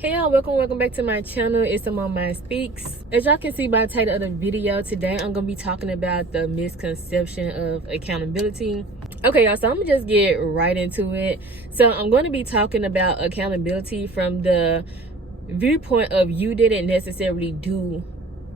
Hey y'all, welcome back to my channel. It's Simone Mind Speaks. As y'all can see by the title of the video, today I'm gonna be talking about the misconception of accountability. Okay y'all, so I'm gonna just get right into it. So I'm going to be talking about accountability from the viewpoint of you didn't necessarily do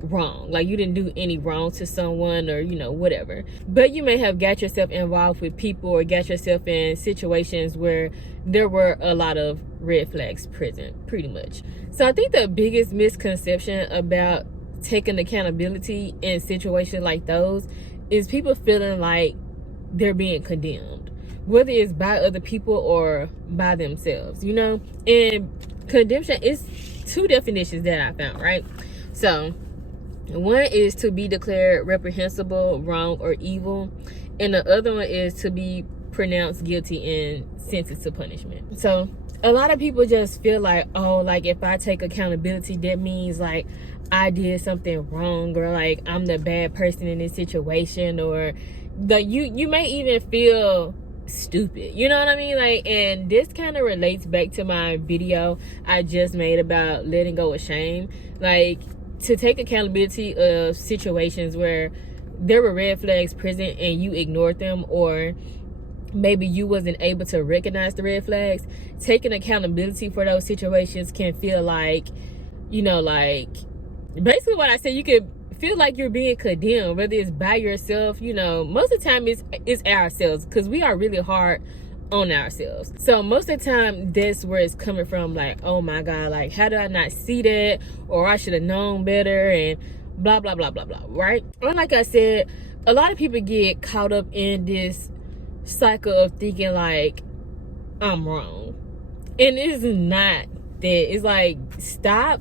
wrong, like you didn't do any wrong to someone, or whatever, but you may have got yourself involved with people or got yourself in situations where there were a lot of red flags present, pretty much. So I think the biggest misconception about taking accountability in situations like those is people feeling like they're being condemned, whether it's by other people or by themselves, and condemnation is two definitions that I found, right? So one is to be declared reprehensible, wrong, or evil, and the other one is to be pronounced guilty and sentenced to punishment. So a lot of people just feel like, oh, like if I take accountability, that means like I did something wrong, or like I'm the bad person in this situation, or you may even feel stupid, you know what I mean? Like, and this kind of relates back to my video I just made about letting go of shame. Like, to take accountability of situations where there were red flags present and you ignored them, or maybe you wasn't able to recognize the red flags. Taking accountability for those situations can feel like, like basically what I said, you could feel like you're being condemned, whether it's by yourself. Most of the time it's ourselves, because we are really hard on ourselves. So most of the time that's where it's coming from, like, oh my god, like how did I not see that, or I should have known better, and blah blah blah blah blah, right? And like I said, a lot of people get caught up in this cycle of thinking like I'm wrong, and it's not that. It's like, stop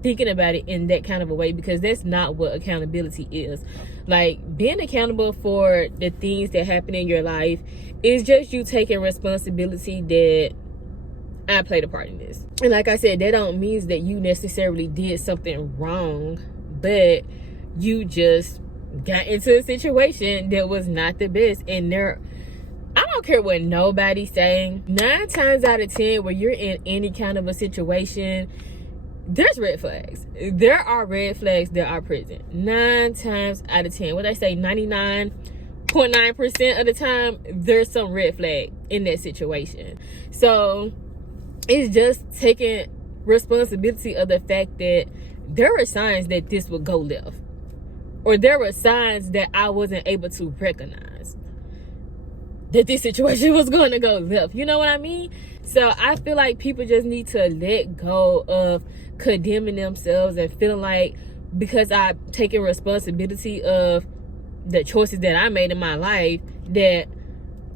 thinking about it in that kind of a way, because that's not what accountability is. Like, being accountable for the things that happen in your life is just you taking responsibility that I played a part in this. And like I said, that don't mean that you necessarily did something wrong, but you just got into a situation that was not the best. And I don't care what nobody's saying, 9 times out of 10 when you're in any kind of a situation, there's red flags. There are red flags that are present 9 times out of 10. What I say, 99.9% of the time, there's some red flag in that situation. So it's just taking responsibility of the fact that there were signs that this would go left, or there were signs that I wasn't able to recognize that this situation was going to go left. You know what I mean? So I feel like people just need to let go of condemning themselves and feeling like, because I've taken responsibility of the choices that I made in my life, that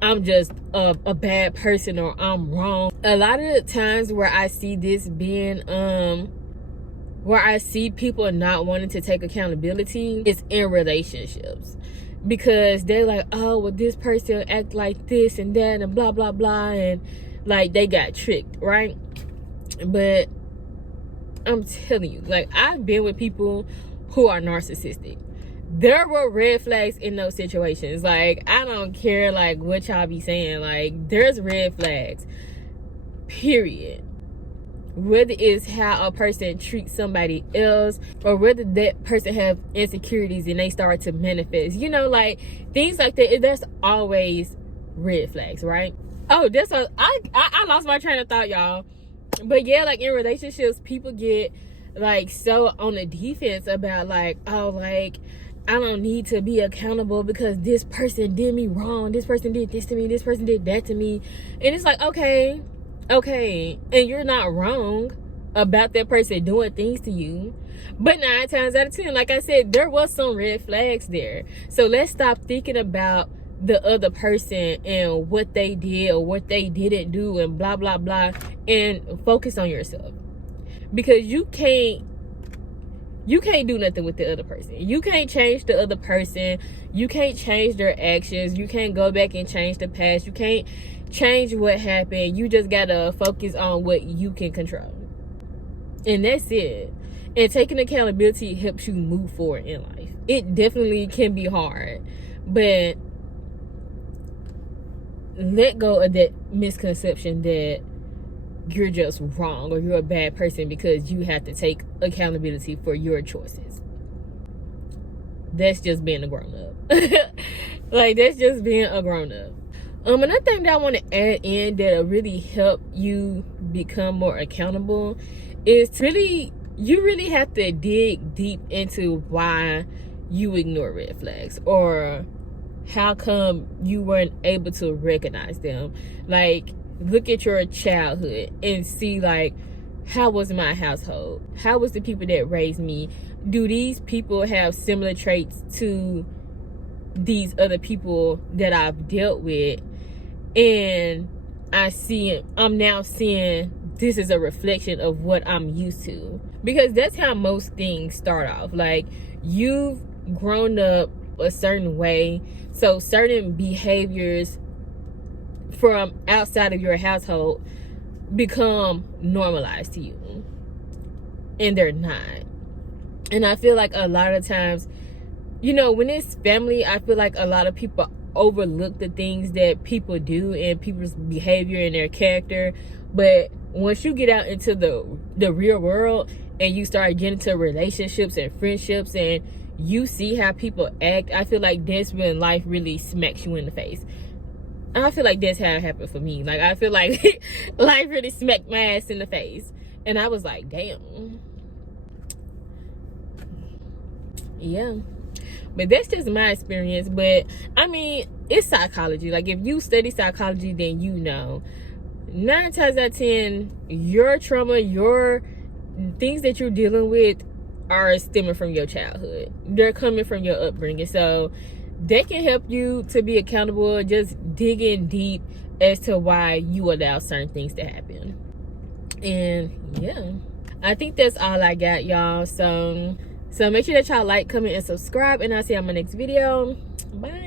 I'm just a bad person, or I'm wrong. A lot of the times where I see this being where I see people not wanting to take accountability is in relationships, because they're like, oh, well, this person act like this and that and blah blah blah, and like they got tricked, right? But I'm telling you, like, I've been with people who are narcissistic. There were red flags in those situations. Like, I don't care like what y'all be saying, like, there's red flags, period. Whether it's how a person treats somebody else, or whether that person have insecurities and they start to manifest, like things like that, there's always red flags, right? Oh, that's what I lost my train of thought, y'all. But yeah, like in relationships, people get like so on the defense about like, oh, like I don't need to be accountable because this person did me wrong, this person did this to me, this person did that to me. And it's like, okay, and you're not wrong about that person doing things to you, but 9 times out of 10, like I said, there was some red flags there. So let's stop thinking about the other person and what they did or what they didn't do and blah blah blah, and focus on yourself, because you can't do nothing with the other person. You can't change the other person. You can't change their actions. You can't go back and change the past. You can't change what happened. You just gotta focus on what you can control, and that's it. And taking accountability helps you move forward in life. It definitely can be hard, but let go of that misconception that you're just wrong or you're a bad person because you have to take accountability for your choices. That's just being a grown-up. Like, that's just being a grown-up. Another thing that I want to add in that'll really help you become more accountable is you really have to dig deep into why you ignore red flags, or how come you weren't able to recognize them. Like, look at your childhood and see, like, how was my household? How was the people that raised me? Do these people have similar traits to these other people that I've dealt with? And I'm now seeing this is a reflection of what I'm used to. Because that's how most things start off. Like, you've grown up a certain way, so certain behaviors from outside of your household become normalized to you, and they're not. And I feel like a lot of times, when it's family, I feel like a lot of people overlook the things that people do and people's behavior and their character. But once you get out into the real world and you start getting into relationships and friendships and you see how people act, I feel like that's when life really smacks you in the face. I feel like that's how it happened for me. Like, I feel like life really smacked my ass in the face. And I was like, damn. Yeah. But that's just my experience. But, I mean, it's psychology. Like, if you study psychology, then 9 times out of 10, your trauma, your things that you're dealing with are stemming from your childhood. They're coming from your upbringing. So they can help you to be accountable. Just dig in deep as to why you allow certain things to happen. And yeah, I think that's all I got, y'all. So make sure that y'all like, comment, and subscribe, and I'll see you on my next video. Bye.